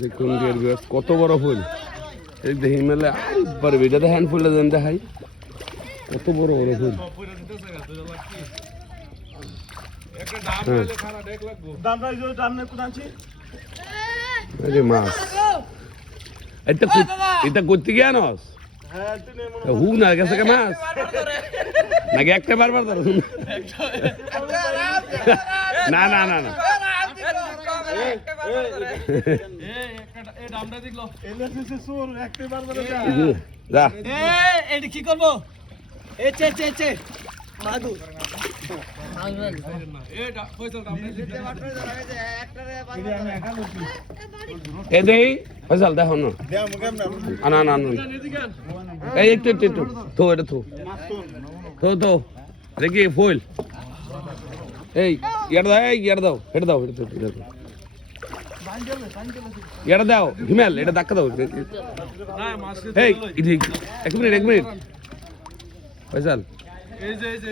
দেখুন কত বড় ফুল এই দেখি মেলে পারবে এটা হ্যান্ড ফুলটা দেন দেখাই কত বড় বড় ফুল মাছ এটা করতে গিয়া নস হু না গেছে কে মাছ নাকি একটা বারবার ধরো না না না না কি করবো মাদু এ দেই ফয়সাল দেখো না আনা না এই একটু একটু একটু থো এটা থো থো থো দেখি ফুল এই ইয়ার দাও হেড দাও ইয়ার দাও হিমেল এটা ধাক্কা দাও এই এক মিনিট ফয়সাল